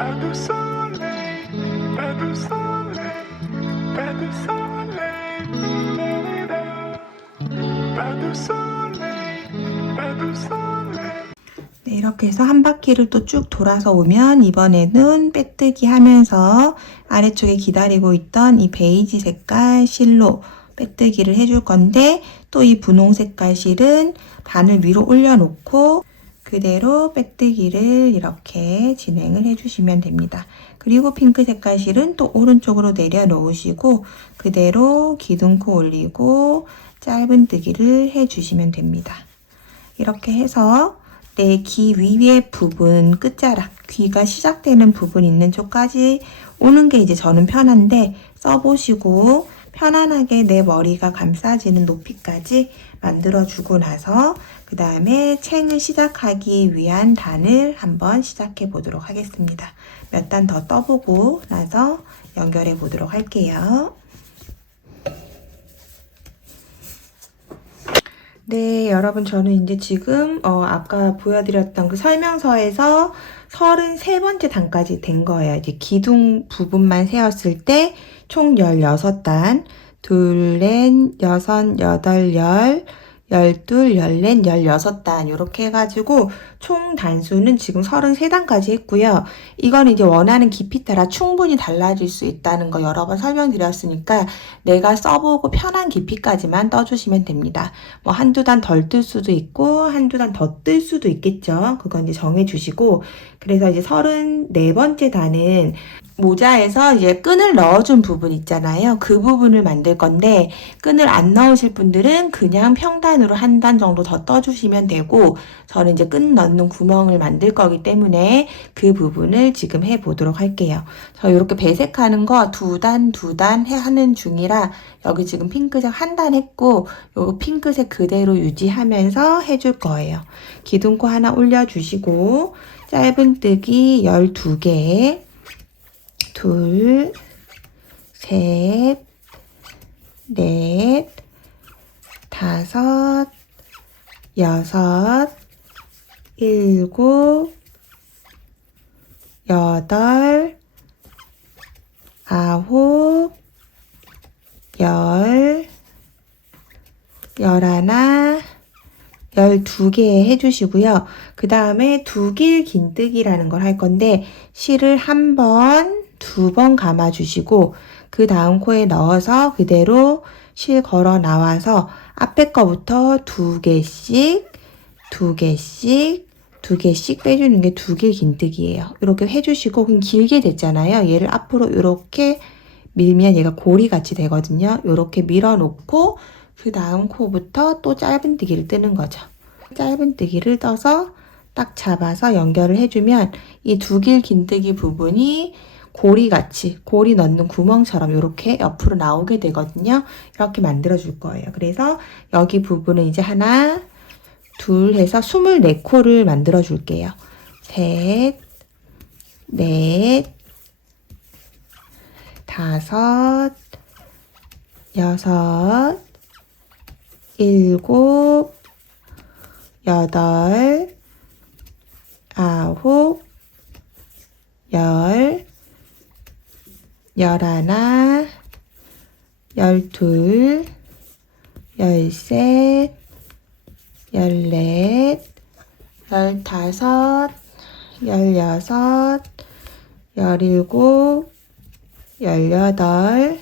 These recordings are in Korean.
Pas de soleil, pas de soleil, pas de soleil, pas de soleil, pas de soleil. 네, 이렇게 해서 한 바퀴를 또 쭉 돌아서 오면 이번에는 빼뜨기 하면서 아래쪽에 기다리고 있던 이 베이지 색깔 실로 빼뜨기를 해줄 건데, 또 이 분홍 색깔 실은 바늘 위로 올려놓고 그대로 빼뜨기를 이렇게 진행을 해주시면 됩니다. 그리고 핑크 색깔 실은 또 오른쪽으로 내려놓으시고 그대로 기둥코 올리고 짧은뜨기를 해주시면 됩니다. 이렇게 해서 내 귀 위에 부분, 끝자락, 귀가 시작되는 부분 있는 쪽까지 오는 게 이제 저는 편한데, 써보시고 편안하게 내 머리가 감싸지는 높이까지 만들어주고 나서 그 다음에 챙을 시작하기 위한 단을 한번 시작해 보도록 하겠습니다. 몇 단 더 떠보고 나서 연결해 보도록 할게요. 네, 여러분, 저는 이제 지금 아까 보여드렸던 그 설명서에서 33번째 단까지 된 거예요. 이제 기둥 부분만 세었을 때 총 16단, 둘, 넷, 여섯, 여덟, 열, 열둘, 열넷, 16단 이렇게 해가지고 총 단수는 지금 33단까지 했고요. 이건 이제 원하는 깊이 따라 충분히 달라질 수 있다는 거 여러 번 설명드렸으니까 내가 써보고 편한 깊이까지만 떠주시면 됩니다. 뭐 한두 단 덜 뜰 수도 있고 한두 단 더 뜰 수도 있겠죠. 그건 이제 정해주시고, 그래서 이제 34번째 단은 모자에서 이제 끈을 넣어준 부분 있잖아요. 그 부분을 만들 건데, 끈을 안 넣으실 분들은 그냥 평단으로 한 단 정도 더 떠주시면 되고, 저는 이제 끈 넣는 구멍을 만들 거기 때문에 그 부분을 지금 해보도록 할게요. 저 이렇게 배색하는 거 두 단 하는 중이라 여기 지금 핑크색 한 단 했고, 요 핑크색 그대로 유지하면서 해줄 거예요. 기둥코 하나 올려주시고 짧은뜨기 12개, 둘, 셋, 넷, 다섯, 여섯, 일곱, 여덟, 아홉, 열, 열하나, 12개 해주시고요. 그 다음에 두길 긴뜨기라는 걸 할 건데, 실을 한 번, 두 번 감아주시고 그 다음 코에 넣어서 그대로 실 걸어 나와서 앞에 거부터 두 개씩 빼주는 게 두길 긴뜨기예요. 이렇게 해주시고, 그럼 길게 됐잖아요. 얘를 앞으로 이렇게 밀면 얘가 고리같이 되거든요. 이렇게 밀어놓고 그 다음 코부터 또 짧은뜨기를 뜨는 거죠. 짧은뜨기를 떠서 딱 잡아서 연결을 해주면 이 두길 긴뜨기 부분이 고리같이, 고리 넣는 구멍처럼 이렇게 옆으로 나오게 되거든요. 이렇게 만들어 줄 거예요. 그래서 여기 부분은 이제 하나, 둘 해서 24코를 만들어 줄게요. 셋, 넷, 다섯, 여섯, 일곱, 여덟, 아홉, 열, 열하나, 열둘, 열셋, 열넷, 열다섯, 열여섯, 열일곱, 열여덟,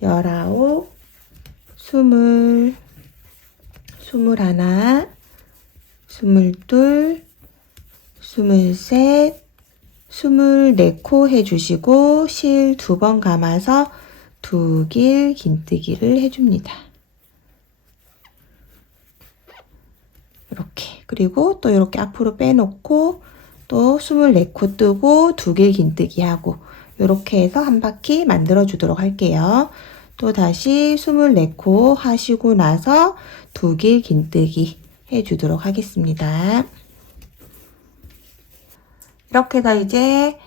열아홉, 스물, 스물하나, 스물둘, 스물셋, 24코 해주시고 실 2번 감아서 두길 긴뜨기를 해줍니다. 이렇게. 그리고 또 이렇게 앞으로 빼놓고 또 24코 뜨고 두길 긴뜨기 하고, 이렇게 해서 한 바퀴 만들어 주도록 할게요. 또 다시 24코 하시고 나서 두길 긴뜨기 해주도록 하겠습니다. 이렇게 해서 이제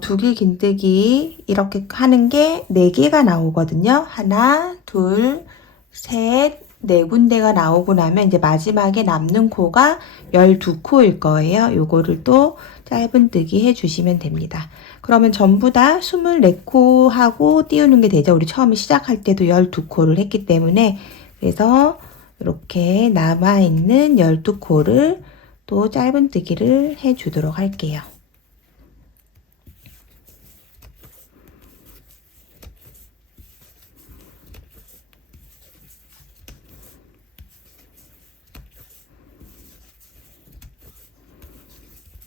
두길 긴뜨기 이렇게 하는 게 4개가 나오거든요. 하나, 둘, 셋, 4군데가 나오고 나면 이제 마지막에 남는 코가 12코일 거예요. 요거를 또 짧은뜨기 해주시면 됩니다. 그러면 전부 다 24코 하고 띄우는 게 되죠. 우리 처음에 시작할 때도 12코를 했기 때문에. 그래서 이렇게 남아있는 12코를 또 짧은뜨기를 해주도록 할게요.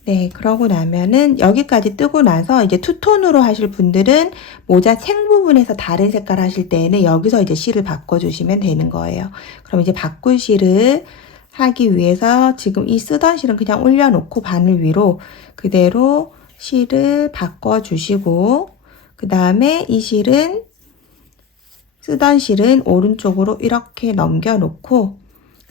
네, 그러고 나면은 여기까지 뜨고 나서 이제 투톤으로 하실 분들은 모자 챙 부분에서 다른 색깔 하실 때에는 여기서 이제 실을 바꿔주시면 되는 거예요. 그럼 이제 바꿀 실을 하기 위해서 지금 이 쓰던 실은 그냥 올려놓고 바늘 위로 그대로 실을 바꿔주시고, 그 다음에 이 실은 쓰던 실은 오른쪽으로 이렇게 넘겨놓고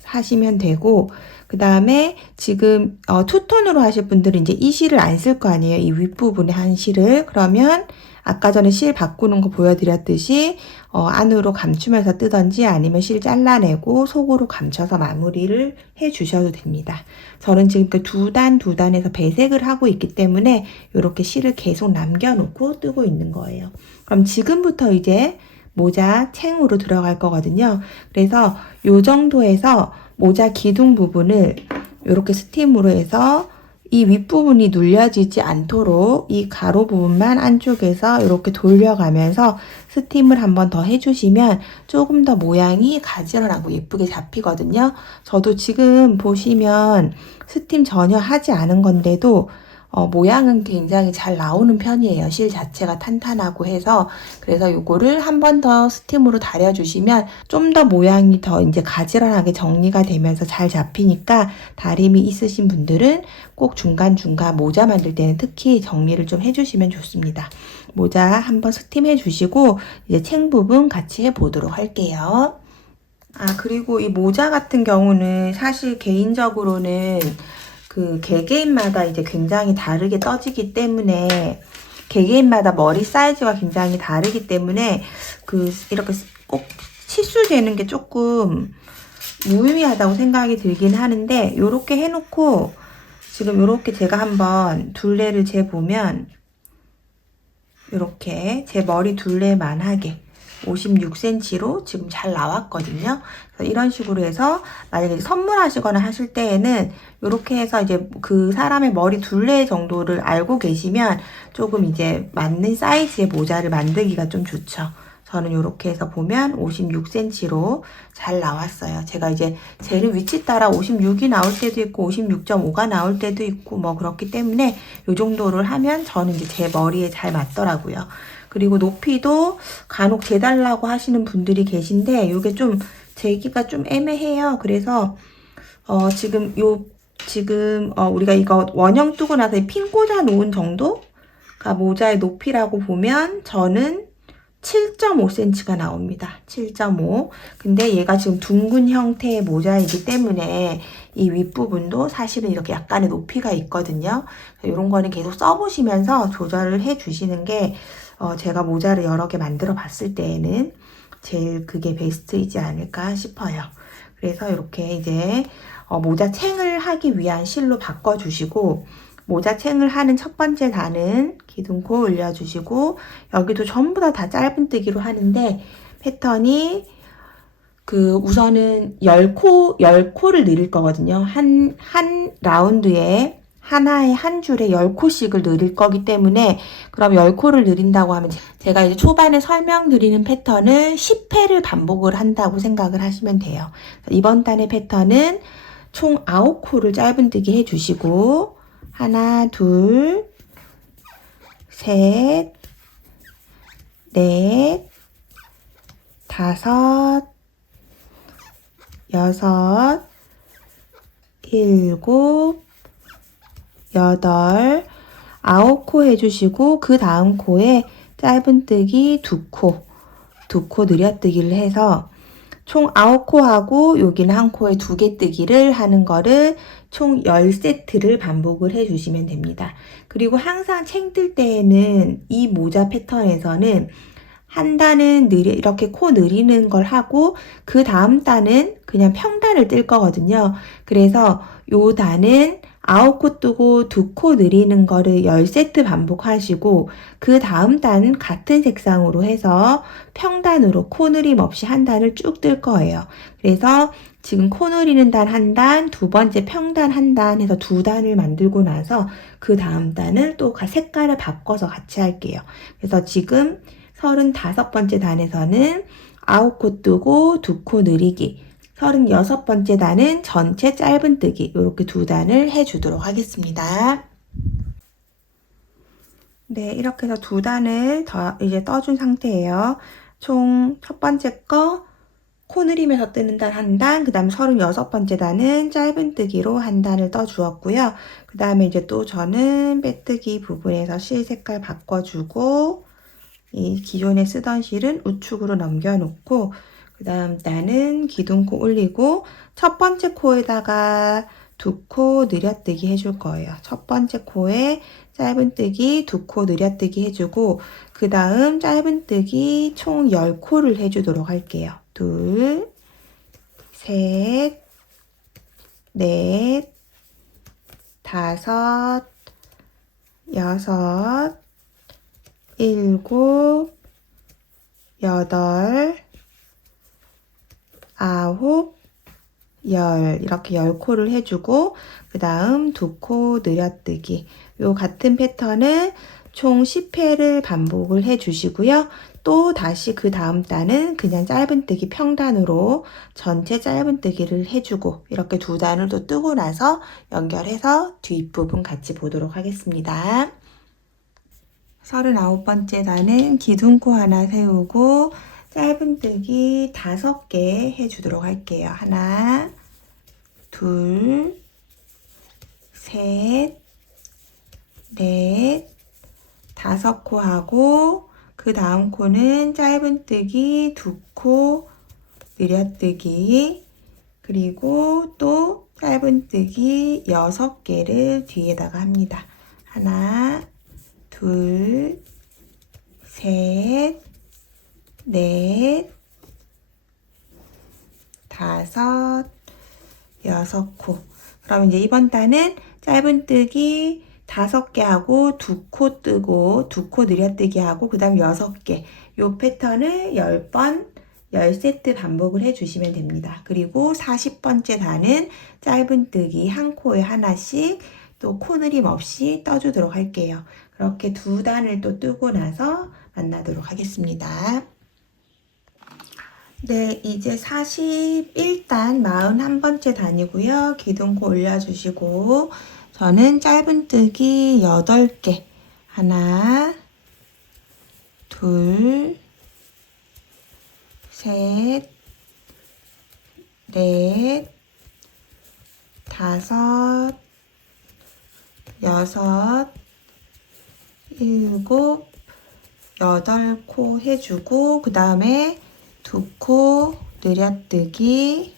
하시면 되고, 그 다음에 지금 투톤으로 하실 분들은 이제 이 실을 안 쓸 거 아니에요. 이 윗부분에 한 실을. 그러면 아까 전에 실 바꾸는 거 보여드렸듯이 안으로 감추면서 뜨던지 아니면 실 잘라내고 속으로 감춰서 마무리를 해 주셔도 됩니다. 저는 지금 그 두 단에서 배색을 하고 있기 때문에 이렇게 실을 계속 남겨놓고 뜨고 있는 거예요. 그럼 지금부터 이제 모자 챙으로 들어갈 거거든요. 그래서 요 정도에서 모자 기둥 부분을 이렇게 스팀으로 해서 이 윗부분이 눌려지지 않도록 이 가로 부분만 안쪽에서 이렇게 돌려가면서 스팀을 한 번 더 해주시면 조금 더 모양이 가지런하고 예쁘게 잡히거든요. 저도 지금 보시면 스팀 전혀 하지 않은 건데도 모양은 굉장히 잘 나오는 편이에요. 실 자체가 탄탄하고 해서. 그래서 요거를 한 번 더 스팀으로 다려주시면 좀 더 모양이 더 이제 가지런하게 정리가 되면서 잘 잡히니까 다림이 있으신 분들은 꼭 중간중간 모자 만들 때는 특히 정리를 좀 해주시면 좋습니다. 모자 한번 스팀 해주시고 이제 챙 부분 같이 해보도록 할게요. 그리고 이 모자 같은 경우는 사실 개인적으로는 그 개개인마다 이제 굉장히 다르게 떠지기 때문에 개개인마다 머리 사이즈가 굉장히 다르기 때문에 이렇게 꼭 치수 재는 게 조금 무의미하다고 생각이 들긴 하는데, 요렇게 해놓고 지금 요렇게 제가 한번 둘레를 재보면 요렇게 제 머리 둘레만하게 56cm로 지금 잘 나왔거든요. 그래서 이런 식으로 해서 만약에 선물하시거나 하실 때에는 이렇게 해서 이제 그 사람의 머리 둘레 정도를 알고 계시면 조금 이제 맞는 사이즈의 모자를 만들기가 좀 좋죠. 저는 이렇게 해서 보면 56cm로 잘 나왔어요. 제가 이제 재는 위치 따라 56이 나올 때도 있고 56.5가 나올 때도 있고 뭐 그렇기 때문에 이 정도를 하면 저는 이제 제 머리에 잘 맞더라고요. 그리고 높이도 간혹 재달라고 하시는 분들이 계신데 이게 좀 재기가 좀 애매해요. 그래서 지금 우리가 이거 원형 뜨고 나서 핀 꽂아 놓은 정도가 모자의 높이라고 보면 저는 7.5cm가 나옵니다. 7.5. 근데 얘가 지금 둥근 형태의 모자이기 때문에 이 윗부분도 사실은 이렇게 약간의 높이가 있거든요. 이런 거는 계속 써보시면서 조절을 해 주시는 게 제가 모자를 여러 개 만들어 봤을 때에는 제일 그게 베스트이지 않을까 싶어요. 그래서 이렇게 이제 모자 챙을 하기 위한 실로 바꿔주시고, 모자 챙을 하는 첫 번째 단은 기둥코 올려주시고, 여기도 전부 다 짧은뜨기로 하는데 패턴이 우선은 10코를 늘릴 거거든요. 한 라운드에 하나에 한 줄에 10코씩을 늘릴 거기 때문에, 그럼 10코를 늘린다고 하면 제가 이제 초반에 설명드리는 패턴을 10회를 반복을 한다고 생각을 하시면 돼요. 이번 단의 패턴은 총 9코를 짧은뜨기 해주시고, 하나, 둘, 셋, 넷, 다섯, 여섯, 일곱, 여덟, 9코 해주시고, 그 다음 코에 짧은뜨기 2코 늘려뜨기를 해서 총 9코 하고 여기는 한 코에 2개 뜨기를 하는 거를 총 10세트를 반복을 해주시면 됩니다. 그리고 항상 챙 뜰 때에는 이 모자 패턴에서는 한 단은 이렇게 코 늘리는 걸 하고 그 다음 단은 그냥 평단을 뜰 거거든요. 그래서 요 단은 9코 뜨고 2코 늘리는 거를 10세트 반복하시고 그 다음 단은 같은 색상으로 해서 평단으로 코 늘림 없이 한 단을 쭉 뜰 거예요. 그래서 지금 코 늘리는 단 한 단, 두 번째 평단 한 단 해서 두 단을 만들고 나서 그 다음 단을 또 색깔을 바꿔서 같이 할게요. 그래서 지금 35번째 단에서는 9코 뜨고 2코 늘리기, 36번째 단은 전체 짧은뜨기 이렇게 두 단을 해주도록 하겠습니다. 네, 이렇게 해서 두 단을 더 이제 떠준 상태예요. 총 첫 번째 거 코 늘리면서 뜨는 단 한 단, 그 다음에 36번째 단은 짧은뜨기로 한 단을 떠주었고요. 그 다음에 이제 또 저는 빼뜨기 부분에서 실 색깔 바꿔주고 이 기존에 쓰던 실은 우측으로 넘겨놓고 그 다음 단은 기둥코 올리고 첫 번째 코에다가 2코 늘려뜨기 해줄 거예요. 첫 번째 코에 짧은뜨기 2코 늘려뜨기 해주고 그 다음 짧은뜨기 총 10코를 해주도록 할게요. 둘, 셋, 넷, 다섯, 여섯, 일곱, 여덟, 아홉, 열 이렇게 10코를 해주고 그 다음 2코 늘려뜨기 요 같은 패턴을 총 10회를 반복을 해주시고요. 또 다시 그 다음 단은 그냥 짧은뜨기 평단으로 전체 짧은뜨기를 해주고 이렇게 두 단을 또 뜨고 나서 연결해서 뒷부분 같이 보도록 하겠습니다. 39번째 단은 기둥코 하나 세우고 짧은뜨기 5개 해주도록 할게요. 하나, 둘, 셋, 넷, 5코 하고 그 다음 코는 짧은뜨기 2코 늘려뜨기 그리고 또 짧은뜨기 6개를 뒤에다가 합니다. 하나, 둘, 셋, 넷, 5, 6코. 그럼 이제 이번 단은 짧은뜨기 5개 하고 2코 뜨고 2코 늘려뜨기 하고 그 다음 6개. 요 패턴을 10번 10세트 반복을 해주시면 됩니다. 그리고 40번째 단은 짧은뜨기 한 코에 하나씩 또 코늘림 없이 떠주도록 할게요. 그렇게 두 단을 또 뜨고 나서 만나도록 하겠습니다. 네, 이제 41단 41번째 단이고요. 기둥코 올려주시고 저는 짧은뜨기 8개 하나, 둘, 셋, 넷, 5, 6, 7, 8코 해주고 그 다음에 2코 늘려뜨기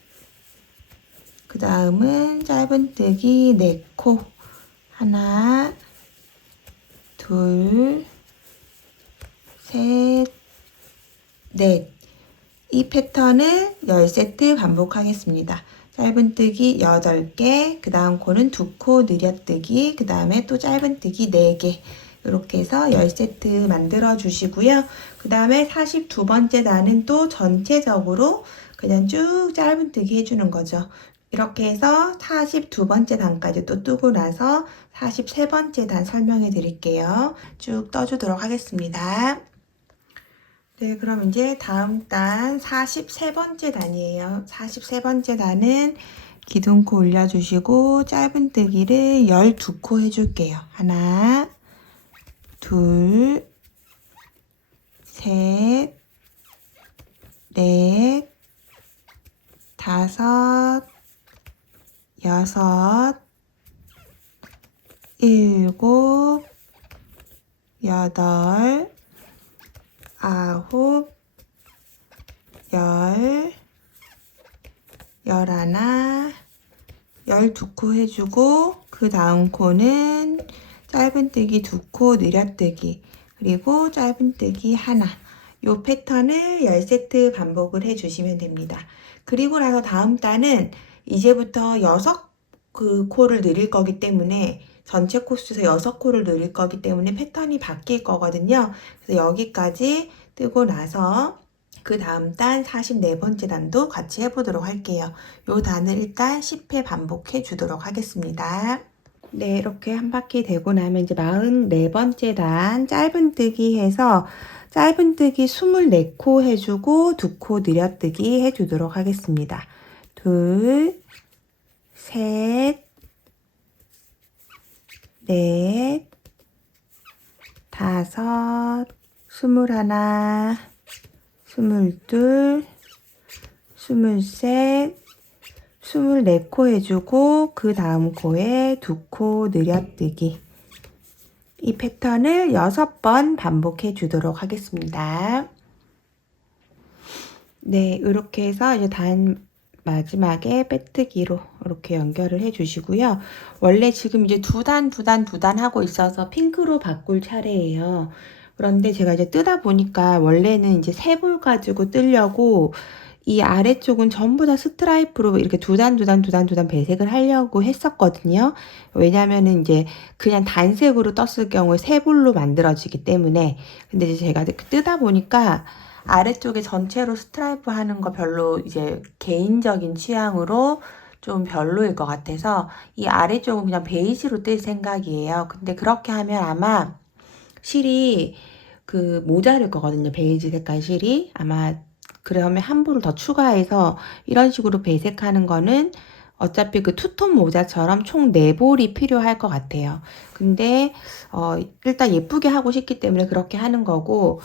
그 다음은 짧은뜨기 4코 하나, 둘, 셋, 넷. 이 패턴을 10세트 반복하겠습니다. 짧은뜨기 8개, 그 다음 코는 2코 늘려뜨기, 그 다음에 또 짧은뜨기 4개. 이렇게 해서 10세트 만들어 주시고요. 그 다음에 42번째 단은 또 전체적으로 그냥 쭉 짧은뜨기 해주는 거죠. 이렇게 해서 42번째 단까지 또 뜨고 나서 43번째 단 설명해 드릴게요. 쭉 떠주도록 하겠습니다. 네, 그럼 이제 다음 단 43번째 단이에요. 43번째 단은 기둥코 올려주시고 짧은뜨기를 12코 해줄게요. 하나, 둘, 셋, 넷, 5, 6, 7, 8, 9, 10, 11, 12코 해주고 그 다음 코는 짧은뜨기 2코 늘려뜨기 그리고 짧은뜨기 하나 요 패턴을 10세트 반복을 해주시면 됩니다. 그리고 나서 다음 단은 이제부터 그 코를 늘릴 거기 때문에 전체 코스에서 6코를 늘릴 거기 때문에 패턴이 바뀔 거거든요. 그래서 여기까지 뜨고 나서 그 다음 단 44번째 단도 같이 해보도록 할게요. 요 단을 일단 10회 반복해 주도록 하겠습니다. 네, 이렇게 한 바퀴 되고 나면 이제 44번째 단 짧은뜨기 해서 짧은뜨기 24코 해주고 2코 느려뜨기 해주도록 하겠습니다. 둘, 셋, 넷, 다섯, 21, 22, 23, 24코 해주고 그 다음 코에 2코 느려뜨기. 이 패턴을 6번 반복해 주도록 하겠습니다. 네, 이렇게 해서 이제 단 마지막에 빼뜨기로 이렇게 연결을 해 주시고요. 원래 지금 이제 두 단 하고 있어서 핑크로 바꿀 차례예요. 그런데 제가 이제 뜨다 보니까 원래는 이제 3볼 가지고 뜨려고 이 아래쪽은 전부 다 스트라이프로 이렇게 두 단 배색을 하려고 했었거든요. 왜냐면은 이제 그냥 단색으로 떴을 경우에 3볼로 만들어지기 때문에. 근데 이제 제가 뜨다 보니까 아래쪽에 전체로 스트라이프 하는 거 별로 이제 개인적인 취향으로 좀 별로일 것 같아서 이 아래쪽은 그냥 베이지로 뜰 생각이에요. 근데 그렇게 하면 아마 실이 그 모자랄 거거든요. 베이지 색깔 실이. 아마 그러면 한 볼을 더 추가해서 이런 식으로 배색하는 거는 어차피 그 투톤 모자처럼 총 4볼이 필요할 것 같아요. 근데 일단 예쁘게 하고 싶기 때문에 그렇게 하는 거고,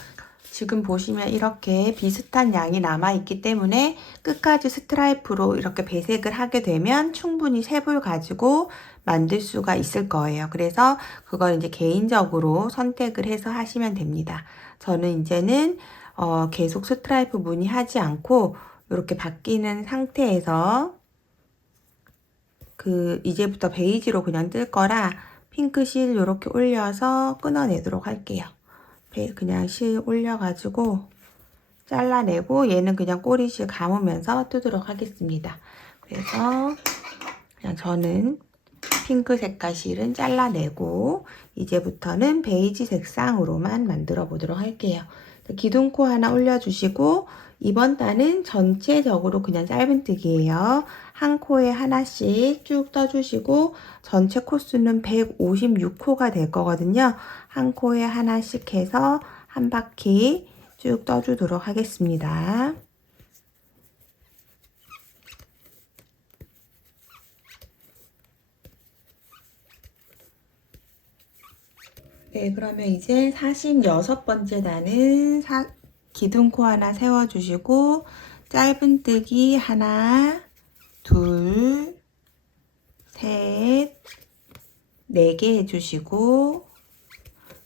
지금 보시면 이렇게 비슷한 양이 남아있기 때문에 끝까지 스트라이프로 이렇게 배색을 하게 되면 충분히 3볼 가지고 만들 수가 있을 거예요. 그래서 그걸 이제 개인적으로 선택을 해서 하시면 됩니다. 저는 이제는 계속 스트라이프 무늬하지 않고 이렇게 바뀌는 상태에서 이제부터 베이지로 그냥 뜰 거라 핑크 실 이렇게 올려서 끊어내도록 할게요. 그냥 실 올려가지고 잘라내고 얘는 그냥 꼬리실 감으면서 뜨도록 하겠습니다. 그래서 그냥 저는 핑크 색깔 실은 잘라내고 이제부터는 베이지 색상으로만 만들어 보도록 할게요. 기둥코 하나 올려주시고 이번 단은 전체적으로 그냥 짧은뜨기예요. 한 코에 하나씩 쭉 떠주시고 전체 코수는 156코가 될 거거든요. 한 코에 하나씩 해서 한 바퀴 쭉 떠주도록 하겠습니다. 네, 그러면 이제 46번째 단은 기둥코 하나 세워주시고 짧은뜨기 하나, 둘, 셋, 4개 해주시고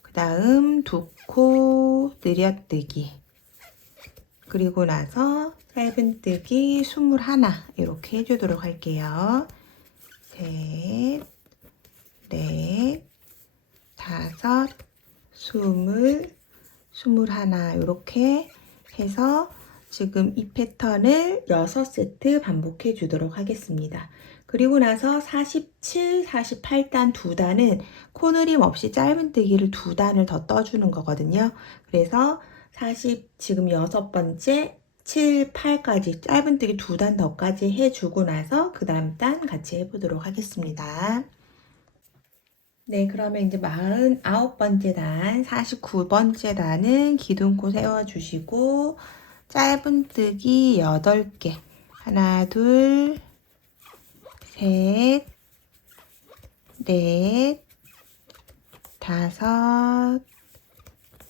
그 다음 2코 느려뜨기, 그리고 나서 짧은뜨기 21 이렇게 해주도록 할게요. 셋, 넷, 다섯, 20, 21 이렇게 해서 지금 이 패턴을 6세트 반복해 주도록 하겠습니다. 그리고 나서 47, 48단 2단은 코늘임 없이 짧은뜨기를 2단을 더 떠주는 거거든요. 그래서 지금 6번째 7, 8까지 짧은뜨기 2단 더까지 해주고 나서 그 다음 단 같이 해보도록 하겠습니다. 네, 그러면 이제 49번째 단, 49번째 단은 기둥코 세워주시고 짧은뜨기 8개, 하나, 둘, 셋, 넷, 다섯,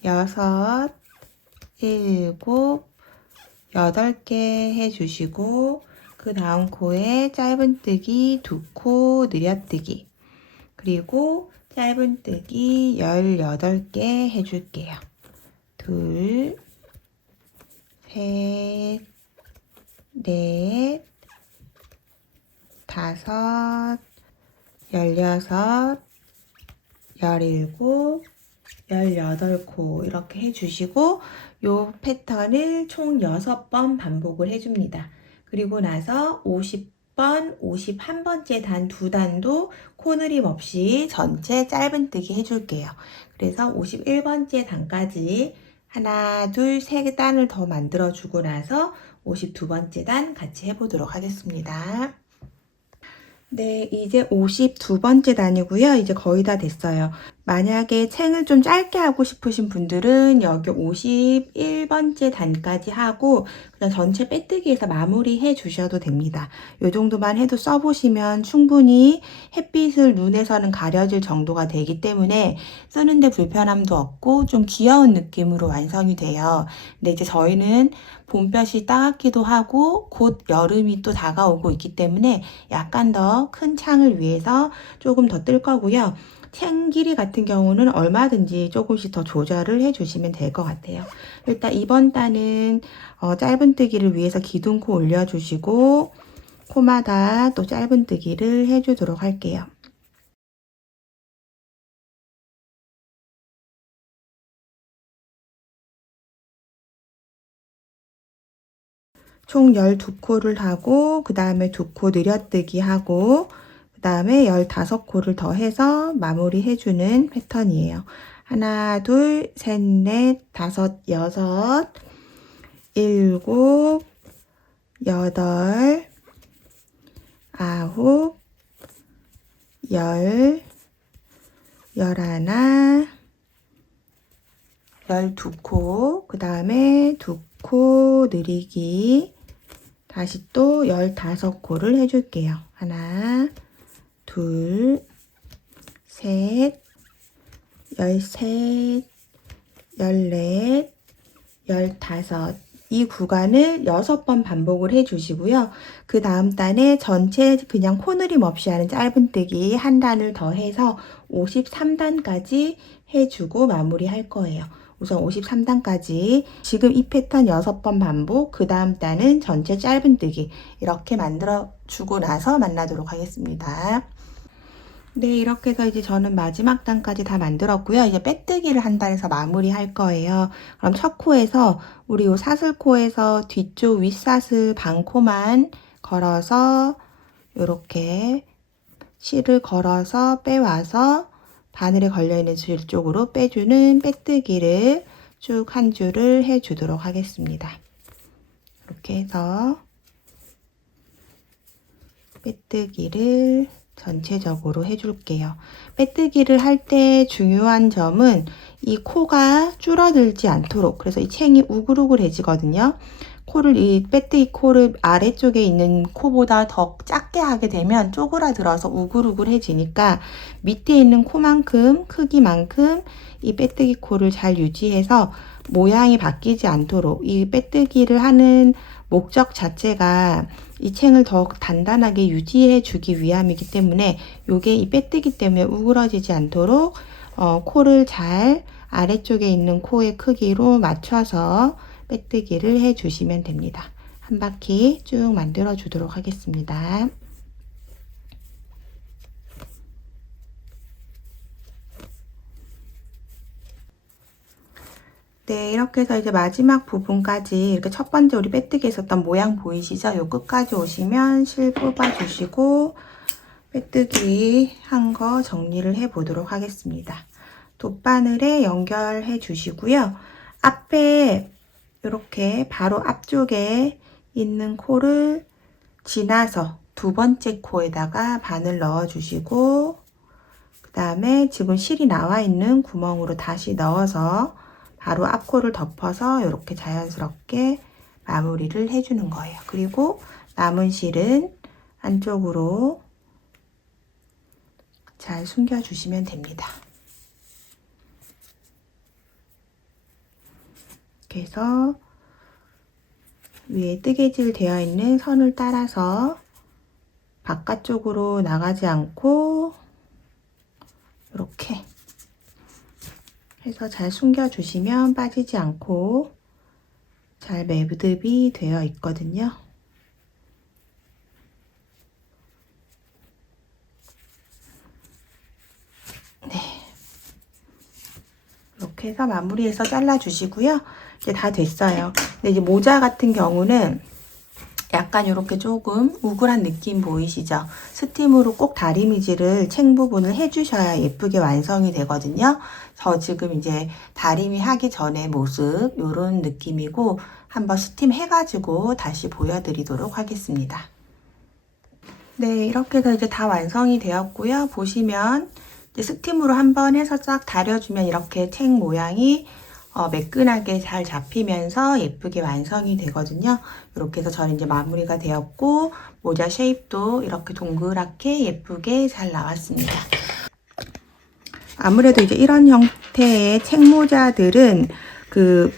여섯, 일곱, 8개 해주시고 그 다음 코에 짧은뜨기 2코 느려뜨기, 그리고 짧은뜨기 18개 해줄게요. 둘, 셋, 넷, 다섯, 16, 17, 18코 이렇게 해주시고 이 패턴을 총 6번 반복을 해줍니다. 그리고 나서 6번, 51번째 단 두 단도 코늘임 없이 전체 짧은뜨기 해줄게요. 그래서 51번째 단까지 하나, 둘, 세 단을 더 만들어주고 나서 52번째 단 같이 해보도록 하겠습니다. 네, 이제 52번째 단이고요. 이제 거의 다 됐어요. 만약에 챙을 좀 짧게 하고 싶으신 분들은 여기 51번째 단까지 하고 그냥 전체 빼뜨기해서 마무리해 주셔도 됩니다. 이 정도만 해도 써보시면 충분히 햇빛을 눈에서는 가려질 정도가 되기 때문에 쓰는데 불편함도 없고 좀 귀여운 느낌으로 완성이 돼요. 근데 이제 저희는 봄볕이 따갑기도 하고 곧 여름이 또 다가오고 있기 때문에 약간 더 큰 창을 위해서 조금 더 뜰 거고요. 챙 길이 같은 경우는 얼마든지 조금씩 더 조절을 해주시면 될 것 같아요. 일단 이번 단은 짧은뜨기를 위해서 기둥코 올려주시고 코마다 또 짧은뜨기를 해주도록 할게요. 총 12코를 하고 그 다음에 2코 늘여뜨기 하고 그 다음에 15코를 더 해서 마무리 해주는 패턴이에요. 하나, 둘, 셋, 넷, 다섯, 여섯, 일곱, 여덟, 아홉, 열, 열하나, 12코, 그 다음에 2코 늘리기, 다시 또 15코를 해줄게요. 하나, 둘, 셋, 13, 14, 15. 이 구간을 6번 반복을 해주시고요. 그 다음 단에 전체 그냥 코늘임 없이 하는 짧은뜨기 한 단을 더 해서 53단까지 해주고 마무리할 거예요. 우선 53단까지 지금 이 패턴 6번 반복, 그 다음 단은 전체 짧은뜨기 이렇게 만들어 주고 나서 만나도록 하겠습니다. 네, 이렇게 해서 이제 저는 마지막 단까지 다 만들었고요. 이제 빼뜨기를 한 단에서 마무리 할 거예요. 그럼 첫 코에서 우리 요 사슬코에서 뒤쪽 윗사슬 반코만 걸어서 이렇게 실을 걸어서 빼와서 바늘에 걸려있는 줄 쪽으로 빼주는 빼뜨기를 쭉 한 줄을 해주도록 하겠습니다. 이렇게 해서 빼뜨기를 전체적으로 해줄게요. 빼뜨기를 할 때 중요한 점은 이 코가 줄어들지 않도록, 그래서 이 챙이 우글우글해지거든요. 코를, 이 빼뜨기 코를 아래쪽에 있는 코보다 더 작게 하게 되면 쪼그라들어서 우글우글해지니까 밑에 있는 코만큼, 크기만큼 이 빼뜨기 코를 잘 유지해서 모양이 바뀌지 않도록, 이 빼뜨기를 하는 목적 자체가 이 챙을 더 단단하게 유지해 주기 위함이기 때문에 요게 이 빼뜨기 때문에 우그러지지 않도록 코를 잘 아래쪽에 있는 코의 크기로 맞춰서 빼뜨기를 해 주시면 됩니다. 한 바퀴 쭉 만들어 주도록 하겠습니다. 네, 이렇게 해서 이제 마지막 부분까지 이렇게 첫 번째 우리 빼뜨기 했었던 모양 보이시죠? 요 끝까지 오시면 실 뽑아 주시고 빼뜨기 한 거 정리를 해 보도록 하겠습니다. 돗바늘에 연결해 주시고요. 앞에 이렇게 바로 앞쪽에 있는 코를 지나서 두 번째 코에다가 바늘 넣어 주시고 그 다음에 지금 실이 나와 있는 구멍으로 다시 넣어서 바로 앞코를 덮어서 이렇게 자연스럽게 마무리를 해주는 거예요. 그리고 남은 실은 안쪽으로 잘 숨겨주시면 됩니다. 이렇게 해서 위에 뜨개질 되어 있는 선을 따라서 바깥쪽으로 나가지 않고 이렇게 해서 잘 숨겨주시면 빠지지 않고 잘 매듭이 되어 있거든요. 네. 이렇게 해서 마무리해서 잘라주시고요. 이제 다 됐어요. 근데 이제 모자 같은 경우는 약간 약간 이렇게 조금 우글한 느낌 보이시죠? 스팀으로 꼭 다리미질을 챙 부분을 해주셔야 예쁘게 완성이 되거든요. 저 지금 이제 다리미 하기 전의 모습 이런 느낌이고 한번 스팀 해가지고 다시 보여드리도록 하겠습니다. 네, 이렇게 해서 이제 다 완성이 되었고요. 보시면 이제 스팀으로 한번 해서 쫙 다려주면 이렇게 챙 모양이 매끈하게 잘 잡히면서 예쁘게 완성이 되거든요. 이렇게 해서 저는 이제 마무리가 되었고 모자 쉐입도 이렇게 동그랗게 예쁘게 잘 나왔습니다. 아무래도 이제 이런 형태의 책모자들은 그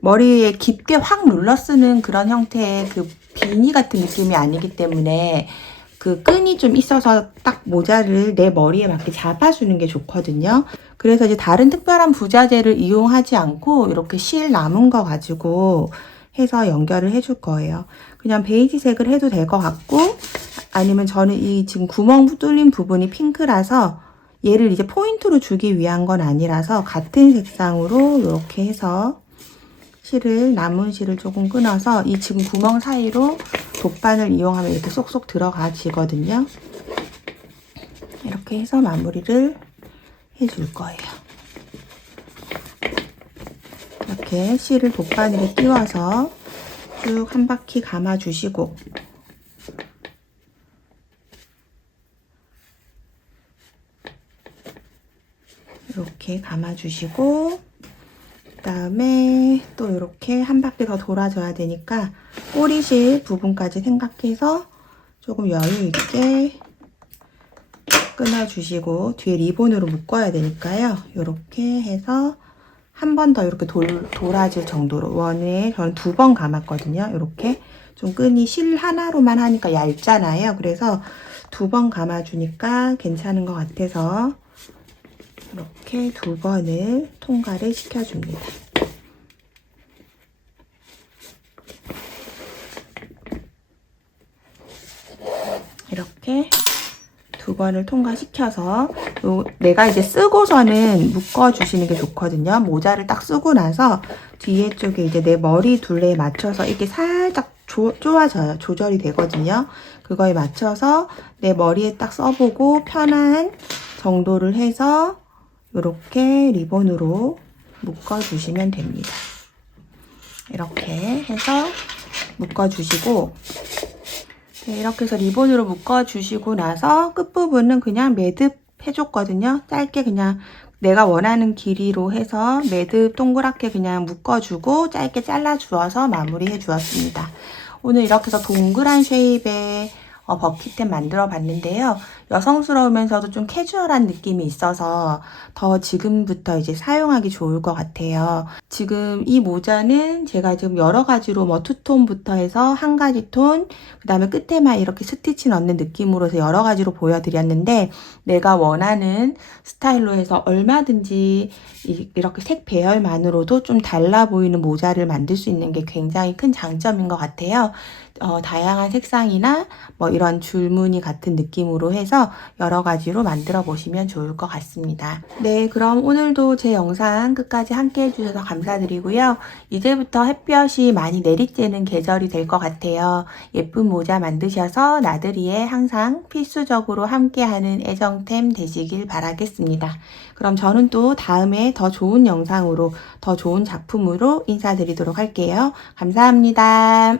머리에 깊게 확 눌러 쓰는 그런 형태의 그 비니 같은 느낌이 아니기 때문에 그 끈이 좀 있어서 딱 모자를 내 머리에 맞게 잡아주는 게 좋거든요. 그래서 이제 다른 특별한 부자재를 이용하지 않고 이렇게 실 남은 거 가지고 해서 연결을 해줄 거예요. 그냥 베이지색을 해도 될 것 같고, 아니면 저는 이 지금 구멍 뚫린 부분이 핑크라서 얘를 이제 포인트로 주기 위한 건 아니라서 같은 색상으로 이렇게 해서 남은 실을 조금 끊어서 이 지금 구멍 사이로 돗바늘 이용하면 이렇게 쏙쏙 들어가지거든요. 이렇게 해서 마무리를 해줄 거예요. 이렇게 실을 돗바늘에 끼워서 쭉 한 바퀴 감아주시고, 이렇게 감아주시고, 그 다음에 또 이렇게 한 바퀴 더 돌아줘야 되니까 꼬리실 부분까지 생각해서 조금 여유 있게 끊어주시고, 뒤에 리본으로 묶어야 되니까요. 이렇게 해서 한 번 더 이렇게 돌아질 정도로, 원에 저는 2번 감았거든요. 이렇게 좀 끈이 실 하나로만 하니까 얇잖아요. 그래서 2번 감아주니까 괜찮은 것 같아서 이렇게 2번을 통과를 시켜줍니다. 이렇게 2번을 통과시켜서 내가 이제 쓰고서는 묶어주시는 게 좋거든요. 모자를 딱 쓰고 나서 뒤에 쪽에 이제 내 머리 둘레에 맞춰서 이렇게 살짝 쪼아져요. 조절이 되거든요. 그거에 맞춰서 내 머리에 딱 써보고 편한 정도를 해서 이렇게 리본으로 묶어주시면 됩니다. 이렇게 해서 묶어주시고, 네, 이렇게 해서 리본으로 묶어주시고 나서 끝부분은 그냥 매듭 해줬거든요. 짧게 그냥 내가 원하는 길이로 해서 매듭 동그랗게 그냥 묶어주고 짧게 잘라주어서 마무리해 주었습니다. 오늘 이렇게 해서 동그란 쉐입의 버킷템 만들어 봤는데요. 여성스러우면서도 좀 캐주얼한 느낌이 있어서 더 지금부터 이제 사용하기 좋을 것 같아요. 지금 이 모자는 제가 지금 여러 가지로 뭐 투톤부터 해서 한 가지 톤, 그 다음에 끝에만 이렇게 스티치 넣는 느낌으로 해서 여러 가지로 보여드렸는데, 내가 원하는 스타일로 해서 얼마든지 이렇게 색 배열만으로도 좀 달라 보이는 모자를 만들 수 있는 게 굉장히 큰 장점인 것 같아요. 다양한 색상이나 뭐 이런 줄무늬 같은 느낌으로 해서 여러 가지로 만들어 보시면 좋을 것 같습니다. 네, 그럼 오늘도 제 영상 끝까지 함께 해주셔서 감사드리고요. 이제부터 햇볕이 많이 내리쬐는 계절이 될 것 같아요. 예쁜 모자 만드셔서 나들이에 항상 필수적으로 함께하는 애정템 되시길 바라겠습니다. 그럼 저는 또 다음에 더 좋은 영상으로, 더 좋은 작품으로 인사드리도록 할게요. 감사합니다.